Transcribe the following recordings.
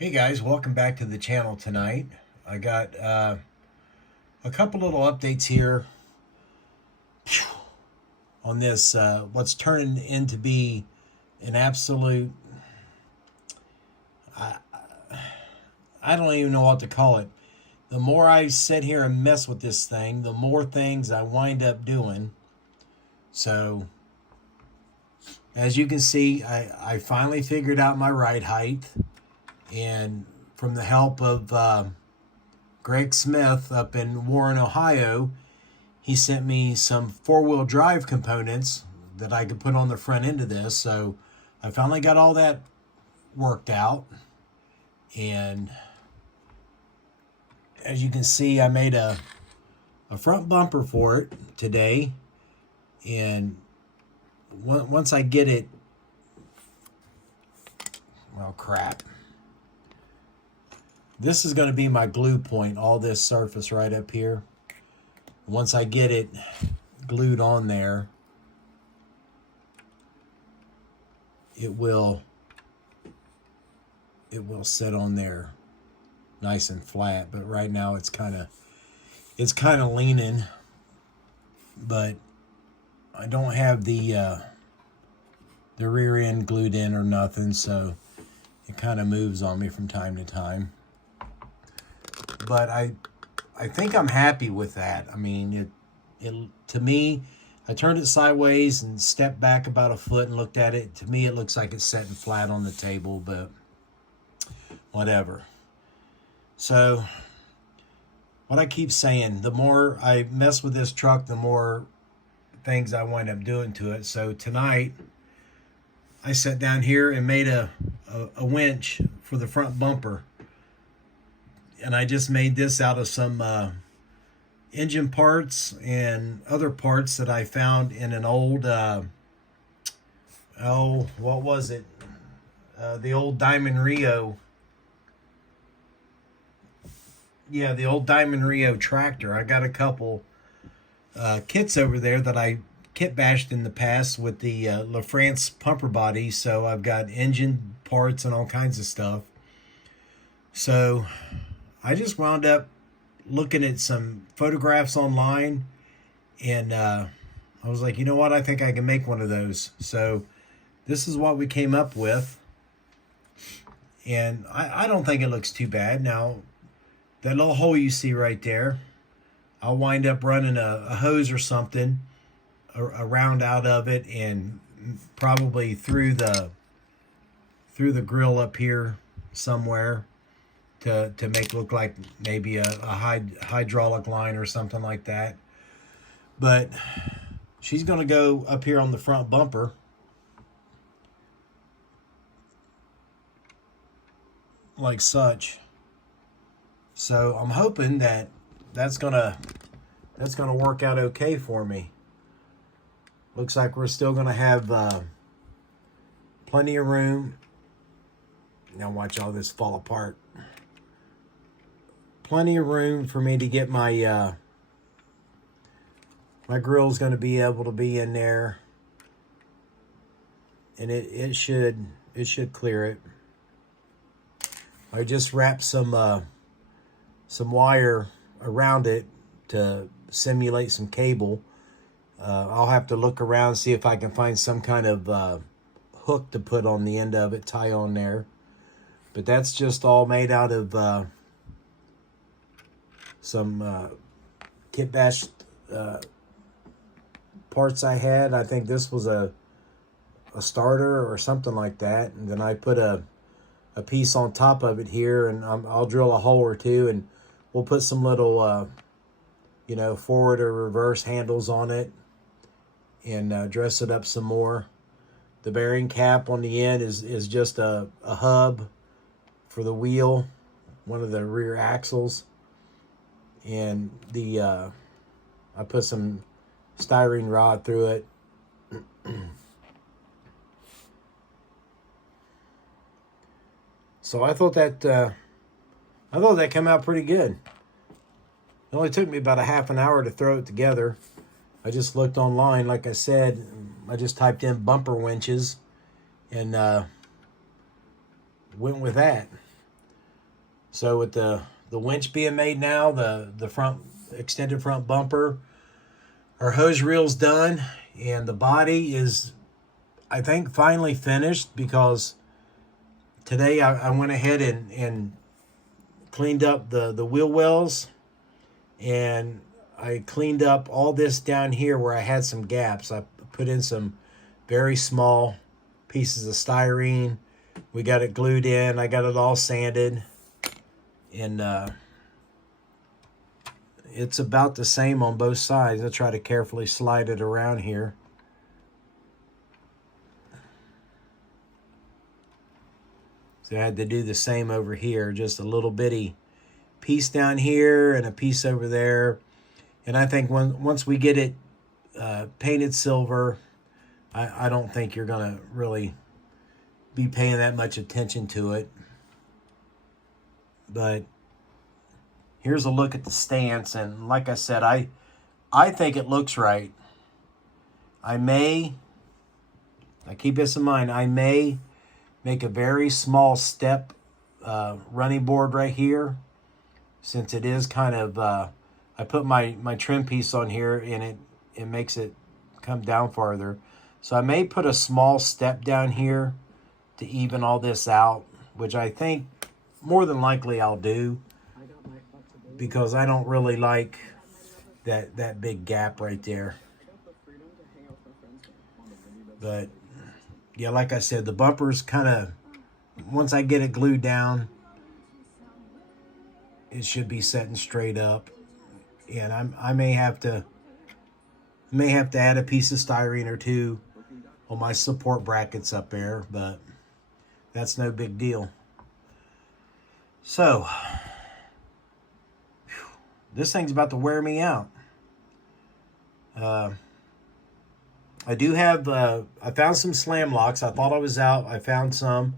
Hey guys, welcome back to the channel tonight. I got a couple little updates here on this, what's turning into be an absolute, I, I don't even know what to call it. The more I sit here and mess with this thing, the more things I wind up doing. So, as you can see, I finally figured out my ride height. And from the help of Greg Smith up in Warren, Ohio, he sent me some four-wheel drive components that I could put on the front end of this. So I finally got all that worked out. And as you can see, I made a front bumper for it today. And once I get it, well, crap. This is going to be my glue point, all this surface right up here. Once I get it glued on there, it will sit on there nice and flat. But right now it's kind of leaning, but I don't have the rear end glued in or nothing, so it kind of moves on me from time to time. But I think I'm happy with that. I mean, it to me, I turned it sideways and stepped back about a foot and looked at it. To me, it looks like it's sitting flat on the table, but whatever. So, what I keep saying, the more I mess with this truck, the more things I wind up doing to it. So tonight, I sat down here and made a winch for the front bumper. And I just made this out of some engine parts and other parts that I found in an old, what was it? The old Diamond Rio. Yeah, the old Diamond Rio tractor. I got a couple kits over there that I kit bashed in the past with the LaFrance pumper body. So I've got engine parts and all kinds of stuff. So I just wound up looking at some photographs online, and I was like, you know what? I think I can make one of those. So this is what we came up with, and I don't think it looks too bad. Now, that little hole you see right there, I'll wind up running a hose or something around out of it, and probably through the grill up here somewhere, to make it look like maybe a hydraulic line or something like that. But she's going to go up here on the front bumper like such. So I'm hoping that that's gonna work out okay for me. Looks like we're still going to have plenty of room. Now watch all this fall apart. Plenty of room for me to get my my grill's going to be able to be in there, and it should clear it. I just wrapped some wire around it to simulate some cable. I'll have to look around, see if I can find some kind of hook to put on the end of it, tie on there. But that's just all made out of some kit bash parts I had. I think this was a starter or something like that. And then I put a piece on top of it here, and I'll drill a hole or two, and we'll put some little, forward or reverse handles on it, and dress it up some more. The bearing cap on the end is just a hub for the wheel, one of the rear axles. And I put some styrene rod through it. So I thought that came out pretty good. It only took me about a half an hour to throw it together. I just looked online, like I said. I just typed in bumper winches and went with that. So with the winch being made now, the front extended front bumper, our hose reel's done, and the body is, I think, finally finished, because today I went ahead and cleaned up the wheel wells, and I cleaned up all this down here where I had some gaps. I put in some very small pieces of styrene. We got it glued in. I got it all sanded, and it's about the same on both sides. I'll try to carefully slide it around here. So I had to do the same over here, just a little bitty piece down here and a piece over there. And I think once we get it painted silver, I don't think you're going to really be paying that much attention to it. But here's a look at the stance, and like I said, I think it looks right. I keep this in mind, I may make a very small step running board right here, since it is kind of, I put my trim piece on here, and it makes it come down farther. So I may put a small step down here to even all this out, which I think more than likely I'll do, because I don't really like that big gap right there. But yeah, like I said, the bumper's kind of, once I get it glued down, it should be setting straight up. And I may have to add a piece of styrene or two on my support brackets up there, but that's no big deal. So this thing's about to wear me out. I do have, I found some slam locks. I thought I was out. I found some,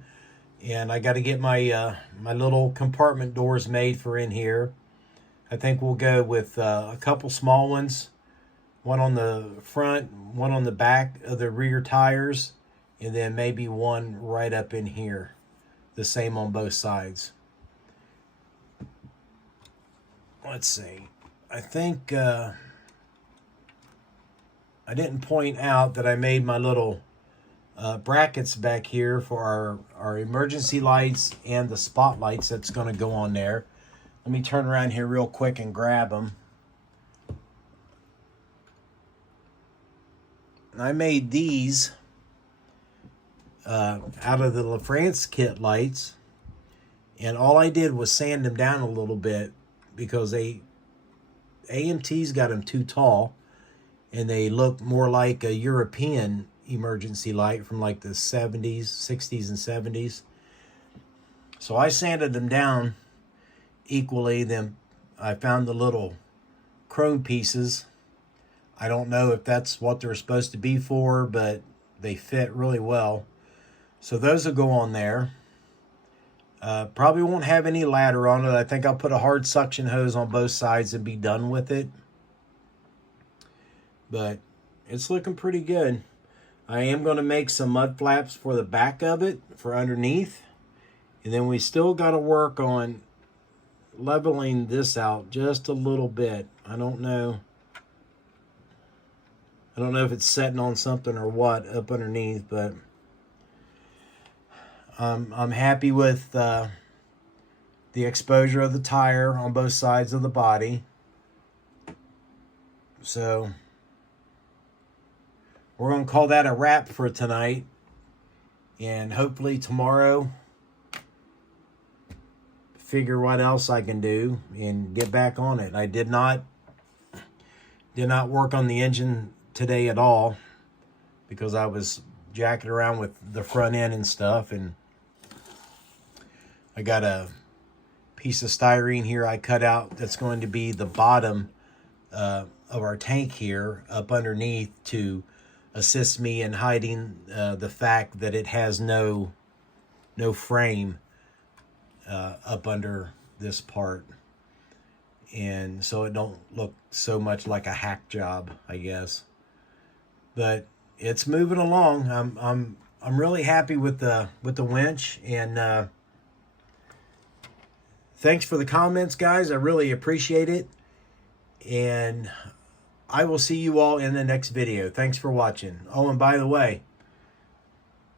and I got to get my my little compartment doors made for in here. I think we'll go with a couple small ones, one on the front, one on the back of the rear tires, and then maybe one right up in here, the same on both sides. Let's see. I think I didn't point out that I made my little brackets back here for our emergency lights and the spotlights that's going to go on there. Let me turn around here real quick and grab them. I made these out of the LaFrance kit lights, and all I did was sand them down a little bit, because AMT's got them too tall, and they look more like a European emergency light from like the 70s, 60s, and 70s. So I sanded them down equally. Then I found the little chrome pieces. I don't know if that's what they're supposed to be for, but they fit really well. So those will go on there. Probably won't have any ladder on it. I think I'll put a hard suction hose on both sides and be done with it. But it's looking pretty good. I am going to make some mud flaps for the back of it, for underneath. And then we still got to work on leveling this out just a little bit. I don't know if it's setting on something or what up underneath, but I'm happy with the exposure of the tire on both sides of the body. So we're going to call that a wrap for tonight, and hopefully tomorrow figure what else I can do and get back on it. I did not work on the engine today at all, because I was jacking around with the front end and stuff, and I got a piece of styrene here I cut out that's going to be the bottom of our tank here up underneath, to assist me in hiding the fact that it has no frame up under this part, and so it don't look so much like a hack job, I guess. But it's moving along. I'm really happy with the winch, and thanks for the comments, guys. I really appreciate it. And I will see you all in the next video. Thanks for watching. Oh, and by the way,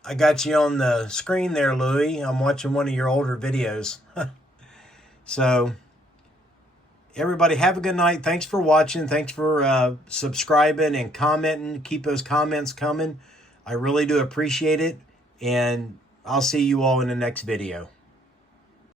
I got you on the screen there, Louie. I'm watching one of your older videos. So, everybody have a good night. Thanks for watching. Thanks for subscribing and commenting. Keep those comments coming. I really do appreciate it. And I'll see you all in the next video.